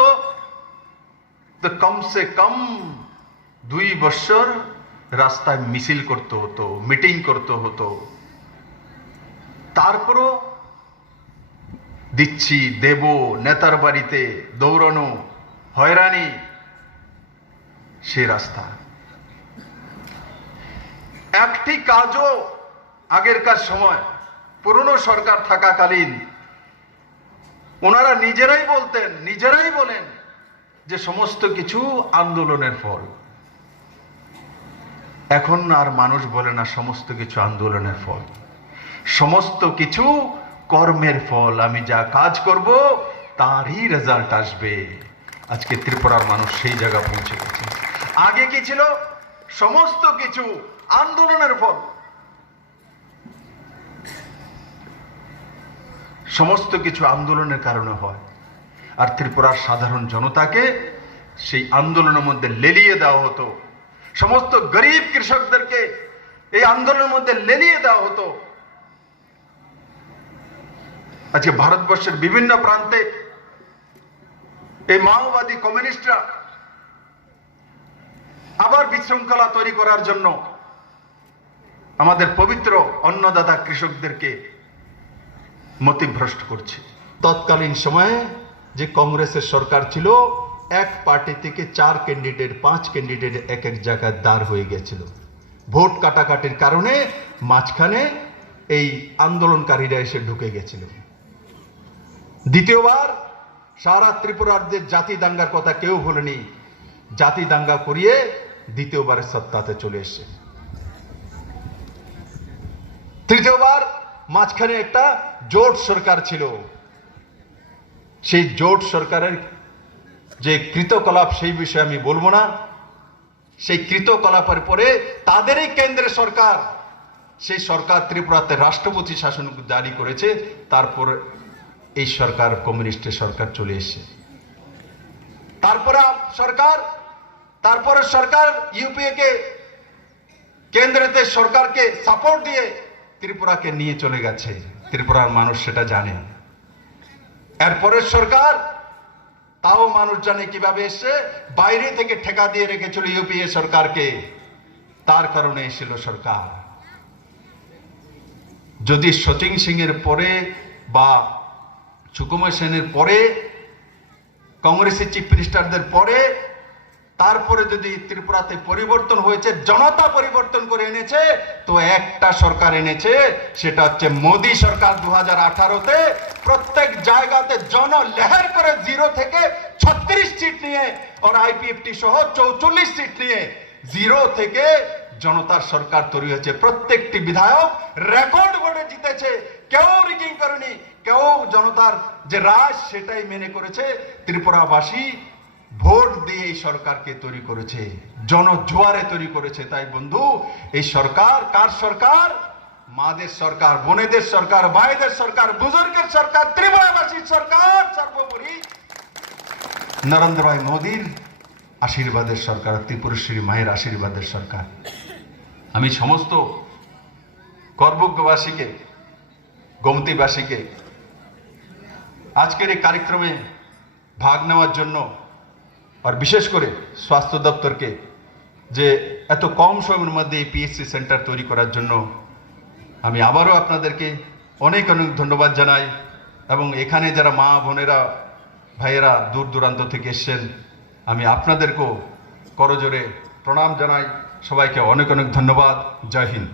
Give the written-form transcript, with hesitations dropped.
হতো তো কমসে কম 2 বছর রাস্তায় মিছিল করতে হতো, মিটিং করতে হতো। তারপরও দিচ্ছি দেব, নেতার বাড়িতে দৌড়ানো, হয়রানি, সে রাস্তা। একটি কাজও আগেরকার সময় পুরনো সরকার থাকাকালীন ওনারা নিজেরাই বলেন যে সমস্ত কিছু আন্দোলনের ফল। এখন আর মানুষ বলে না সমস্ত কিছু আন্দোলনের ফল, সমস্ত কিছু কর্মের ফল। আমি যা কাজ করব তারই রেজাল্ট আসবে। আজকে ত্রিপুরার মানুষ সেই জায়গা পৌঁছে গেছে। আগে কি ছিল? সমস্ত কিছু আন্দোলনের ফল। সমস্ত কিছু আন্দোলনের কারণে হয়। আর ত্রিপুরার সাধারণ জনতাকে সেই আন্দোলনের মধ্যে লেলিয়ে দেওয়া হতো। সমস্ত গরিব কৃষকদেরকে এই আন্দোলনের মধ্যে লেলিয়ে দেওয়া হতো। আজকে ভারতবর্ষের বিভিন্ন প্রান্তে এই মাওবাদী কমিউনিস্টরা আবার বিশৃঙ্খলা তৈরি করার জন্য আমাদের পবিত্র অন্নদাতা কৃষকদেরকে মতিভ্রষ্ট করছে। তৎকালীন সময়ে যে কংগ্রেসের সরকার ছিল, এক পার্টি থেকে 4 ক্যান্ডিডেট 5 ক্যান্ডিডেট এক এক জায়গায় দাঁড় হয়ে গেছিল। ভোট কাটাকাটির কারণে মাঝখানে এই আন্দোলনকারীরা এসে ঢুকে গেছিল। দ্বিতীয়বার সারা ত্রিপুরার যে জাতি দাঙ্গার কথা কেউ ভুলেনি, জাতি দাঙ্গা করিয়ে দ্বিতীয়বারের সত্তাতে চলে এসছে। তৃতীয়বার মাঝখানে একটা জোট সরকার ছিল। সেই জোট সরকারের যে কৃতকলাপ সেই বিষয়ে আমি বলবো না। সেই কৃতকলাপের পরে তাদেরই কেন্দ্রের সরকার, সেই সরকার ত্রিপুরাতে রাষ্ট্রপতি শাসন জারি করেছে। তারপর এই সরকার কমিউনিস্টের সরকার চলে এসেছে। তারপরে সরকার ইউপিএ কে কেন্দ্রেতে সরকারকে সাপোর্ট দিয়ে ত্রিপুরাকে নিয়ে চলে গেছে। ত্রিপুরার মানুষ সেটা জানে। এরপরের সরকার তাও মানুষ জানে কিভাবে এসে বাইরে থেকে ঠেকা দিয়ে রেখেছিল ইউপিএ সরকারকে। তার কারণে এসেছিল সরকার। যদি সচিন সিং এর পরে বা সুকুমার সেনের পরে, কংগ্রেসের চিফ মিনিস্টারদের পরে, তারপরে যদি ত্রিপুরাতে পরিবর্তন হয়েছে, জনতা পরিবর্তন করে এনেছে, তো একটা সরকার এনেছে, সেটা হচ্ছে মোদী সরকার। 2018-তে প্রত্যেক জায়গাতে জনলেহের করে 0 থেকে 36 সিট নিয়ে আর আইপিএফটি সহ 44 সিট নিয়ে 0 থেকে জনতার সরকার তৈরি হয়েছে। প্রত্যেকটি বিধায়ক রেকর্ড বোর্ডে জিতেছে। কেউ রিগিং করেনি, কেউ জনতার যে রাজ সেটাই মেনে করেছে। ত্রিপুরাবাসী ভোট দিয়ে এই সরকারকে তৈরি করেছে, জনজোয়ারে তৈরি করেছে। তাই বন্ধু, এই সরকার কার সরকার? মাদের সরকার, বোনেদের সরকার, ভাইদের সরকার, বুজুর্গের সরকার, ত্রিপুরাবাসীর সরকার, সর্বোপরি নরেন্দ্র ভাই মোদীর আশীর্বাদের সরকার, ত্রিপুরেশ্বরী মায়ের আশীর্বাদের সরকার। আমি সমস্ত করবুকবাসীকে, গোমতীবাসীকে আজকের এই কার্যক্রমে ভাগ নেওয়ার জন্য, আর বিশেষ করে স্বাস্থ্য দপ্তরকে যে এত কম সময়ের মধ্যে এই পিএসসি সেন্টার তৈরি করার জন্য আমি আবারও আপনাদেরকে অনেক অনেক ধন্যবাদ জানাই। এবং এখানে যারা মা বোনেরা ভাইয়েরা দূর দূরান্ত থেকে এসছেন, আমি আপনাদেরকেও করজোরে প্রণাম জানাই। সবাইকে অনেক অনেক ধন্যবাদ। জয় হিন্দ।